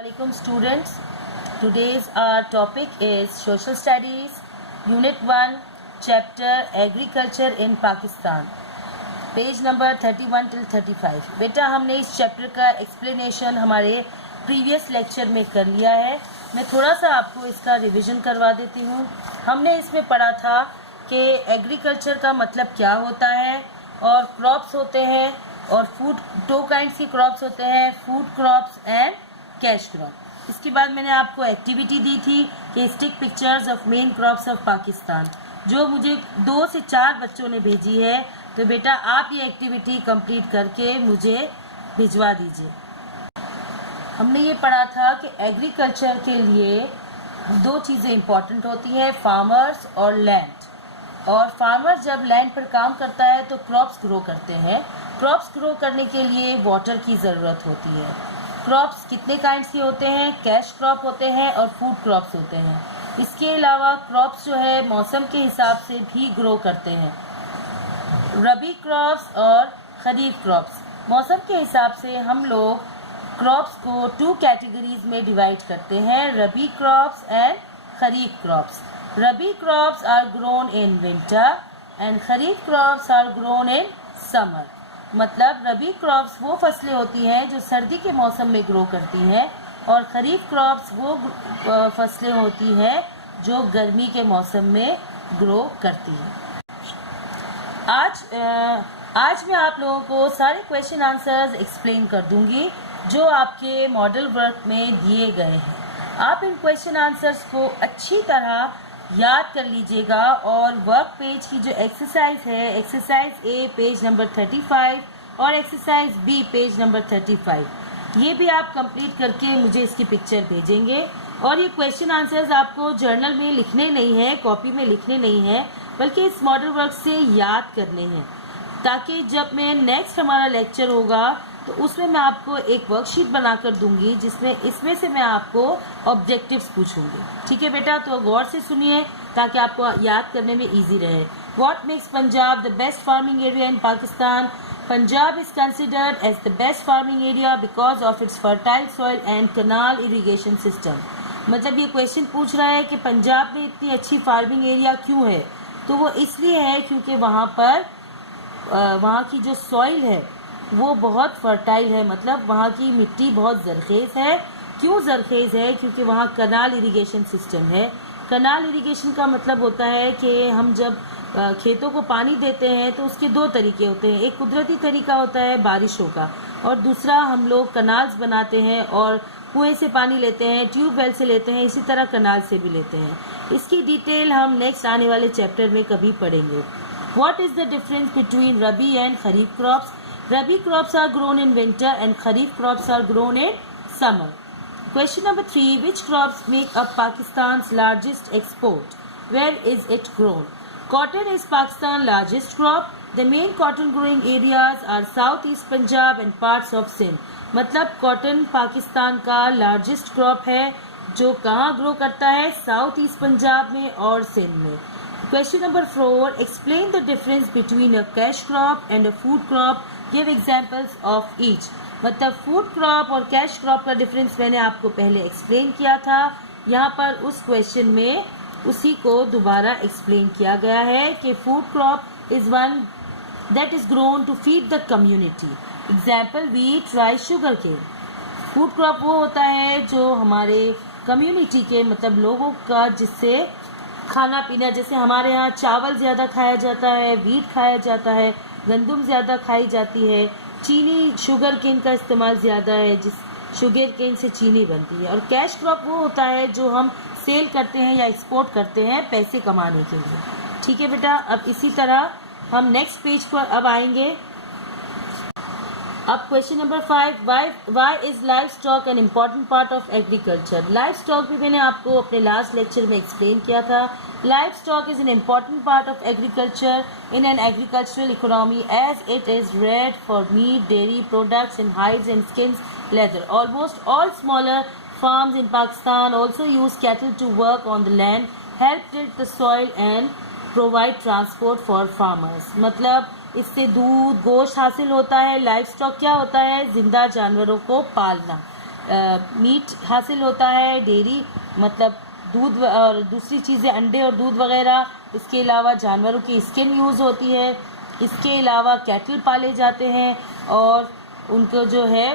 Assalamualaikum students. Today's our topic is Social Studies, Unit 1, Chapter Agriculture in Pakistan, page number 31 till 35। बेटा हमने इस chapter का explanation हमारे previous lecture में कर लिया है। मैं थोड़ा सा आपको इसका रिवीजन करवा देती हूँ। हमने इसमें पढ़ा था कि एग्रीकल्चर का मतलब क्या होता है और क्रॉप्स होते हैं और फूड, दो काइंड्स की क्रॉप्स होते हैं, food crops and cash crop. इसके बाद मैंने आपको एक्टिविटी दी थी कि stick pictures of main crops of Pakistan, जो मुझे 2 से 4 बच्चों ने भेजी है। तो बेटा आप ये एक्टिविटी कंप्लीट करके मुझे भिजवा दीजिए। हमने ये पढ़ा था कि एग्रीकल्चर के लिए 2 चीज़ें इंपॉर्टेंट होती हैं, फार्मर्स और लैंड। और फार्मर जब लैंड पर काम करता है तो क्रॉप्स ग्रो करते हैं। क्रॉप्स ग्रो करने के लिए वाटर की ज़रूरत होती है। क्रॉप्स कितने काइंड्स के होते हैं? कैश क्रॉप होते हैं और फूड क्रॉप्स होते हैं। इसके अलावा क्रॉप्स जो है मौसम के हिसाब से भी ग्रो करते हैं। रबी क्रॉप्स और खरीफ क्रॉप्स, मौसम के हिसाब से हम लोग क्रॉप्स को 2 कैटेगरीज में डिवाइड करते हैं, rabi crops and kharif crops. Rabi crops are grown in winter and kharif crops are grown in summer. मतलब रबी क्रॉप्स वो फसलें होती हैं जो सर्दी के मौसम में ग्रो करती हैं और खरीफ क्रॉप्स वो फसलें होती हैं जो गर्मी के मौसम में ग्रो करती हैं। आज मैं आप लोगों को सारे क्वेश्चन आंसर्स एक्सप्लेन कर दूंगी जो आपके मॉडल वर्क में दिए गए हैं। आप इन क्वेश्चन आंसर्स को अच्छी तरह याद कर लीजिएगा और वर्क पेज की जो एक्सरसाइज है, एक्सरसाइज ए पेज नंबर 35 और एक्सरसाइज बी पेज नंबर 35, ये भी आप कंप्लीट करके मुझे इसकी पिक्चर भेजेंगे। और ये क्वेश्चन आंसर्स आपको जर्नल में लिखने नहीं है, कॉपी में लिखने नहीं है, बल्कि इस मॉडल वर्क से याद करने हैं, ताकि जब मैं नेक्स्ट हमारा लेक्चर होगा तो उसमें मैं आपको एक वर्कशीट बनाकर दूंगी जिसमें इसमें से मैं आपको ऑब्जेक्टिव्स पूछूंगी। ठीक है बेटा, तो गौर से सुनिए ताकि आपको याद करने में इजी रहे। What makes Punjab the best farming area in Pakistan? Punjab is considered as the best farming area because of its fertile soil and canal irrigation system. मतलब ये क्वेश्चन पूछ रहा है कि पंजाब में इतनी अच्छी फार्मिंग एरिया क्यों है? तो वो इसलिए है क्योंकि वहाँ की जो सॉइल है वो बहुत फर्टाइल है, मतलब वहाँ की मिट्टी बहुत ज़रखेज़ है। क्यों ज़रखेज़ है? क्योंकि वहाँ कनाल इरिगेशन सिस्टम है। कनाल इरिगेशन का मतलब होता है कि हम जब खेतों को पानी देते हैं तो उसके 2 तरीके होते हैं। एक कुदरती तरीका होता है बारिशों का, और दूसरा हम लोग कनाल्स बनाते हैं और कुएं से पानी लेते हैं, ट्यूबवेल से लेते हैं, इसी तरह कनाल से भी लेते हैं। इसकी डिटेल हम नेक्स्ट आने वाले चैप्टर में कभी पढ़ेंगे। What is the difference between rabi and kharif crops? Rabi crops are grown in winter and Kharif crops are grown in summer. Question number 3. Which crops make up Pakistan's largest export? Where is it grown? Cotton is Pakistan's largest crop. The main cotton growing areas are southeast Punjab and parts of Sindh. मतलब cotton Pakistan का largest crop है जो कहाँ grow करता है? South east Punjab में और सिंध में। Question number 4. Explain the difference between a cash crop and a food crop. Give examples of each. मतलब फूड क्रॉप और कैश क्रॉप का डिफरेंस मैंने आपको पहले एक्सप्लेन किया था। यहाँ पर उस क्वेश्चन में उसी को दोबारा एक्सप्लेन किया गया है कि food crop is one that is grown to feed the community. Example wheat, rice, sugar cane. Food crop वो होता है जो हमारे कम्युनिटी के, मतलब लोगों का, जिससे खाना पीना, जैसे हमारे यहाँ चावल ज़्यादा खाया जाता है, वीट खाया जाता है, गंदम ज़्यादा खाई जाती है, चीनी, शुगर केन का इस्तेमाल ज़्यादा है, जिस शुगर केन से चीनी बनती है। और कैश क्रॉप वो होता है जो हम सेल करते हैं या एक्सपोर्ट करते हैं पैसे कमाने के लिए। ठीक है बेटा, अब इसी तरह हम नेक्स्ट पेज पर अब आएंगे। अब question number 5, why is livestock an important part of agriculture? Livestock भी मैंने आपको अपने लास्ट लेक्चर में एक्सप्लेन किया था। Livestock is an important part of agriculture in an agricultural economy as it is reared for meat, dairy products and hides and skins, leather. Almost all smaller farms in Pakistan also use cattle to work on the land, help tilt the soil and provide transport for farmers. मतलब इससे दूध, गोश्त हासिल होता है। Life stock क्या होता है? जिंदा जानवरों को पालना। मीट हासिल होता है, डेयरी मतलब दूध और दूसरी चीज़ें अंडे और दूध वगैरह। इसके अलावा जानवरों की स्किन यूज़ होती है। इसके अलावा कैटल पाले जाते हैं और उनको जो है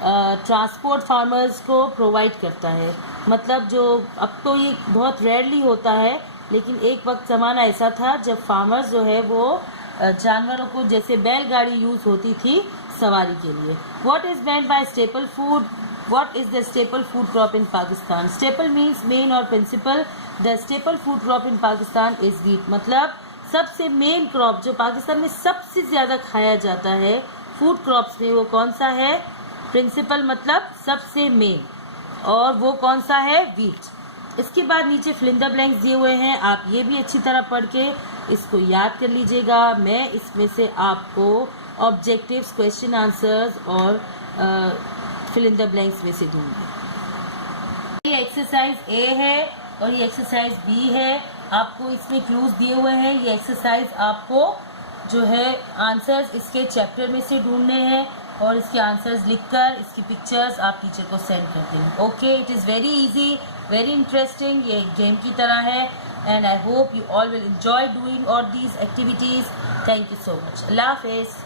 ट्रांसपोर्ट फार्मर्स को प्रोवाइड करता है। मतलब जो अब तो ये बहुत रेयरली होता है, लेकिन एक वक्त ज़माना ऐसा था जब फार्मर्स जो है वो जानवरों को, जैसे बैलगाड़ी यूज़ होती थी सवारी के लिए। What is meant by staple food? What is the staple food crop in Pakistan? Staple means main और principal. The staple food crop in Pakistan is wheat. मतलब सबसे मेन क्रॉप जो पाकिस्तान में सबसे ज़्यादा खाया जाता है फूड क्रॉप्स में, वो कौन सा है? प्रिंसिपल मतलब सबसे मेन, और वो कौन सा है? वीट। इसके बाद नीचे फिल इन द ब्लैंक्स दिए हुए हैं, आप ये भी अच्छी तरह पढ़ के इसको याद कर लीजिएगा। मैं इसमें से आपको ऑब्जेक्टिव्स, क्वेश्चन आंसर्स और फिल इन द ब्लैंक्स में से दूंगी। ये एक्सरसाइज ए है और ये एक्सरसाइज बी है। आपको इसमें क्लूज दिए हुए हैं। ये एक्सरसाइज आपको जो है आंसर्स इसके चैप्टर में से ढूंढने हैं और इसके आंसर्स लिखकर इसकी पिक्चर्स आप टीचर को सेंड कर देंगे। Okay, it is very easy, very interesting. ये गेम की तरह है and I hope you all will enjoy doing all these activities. Thank you so much. अल्लाह हाफिज़।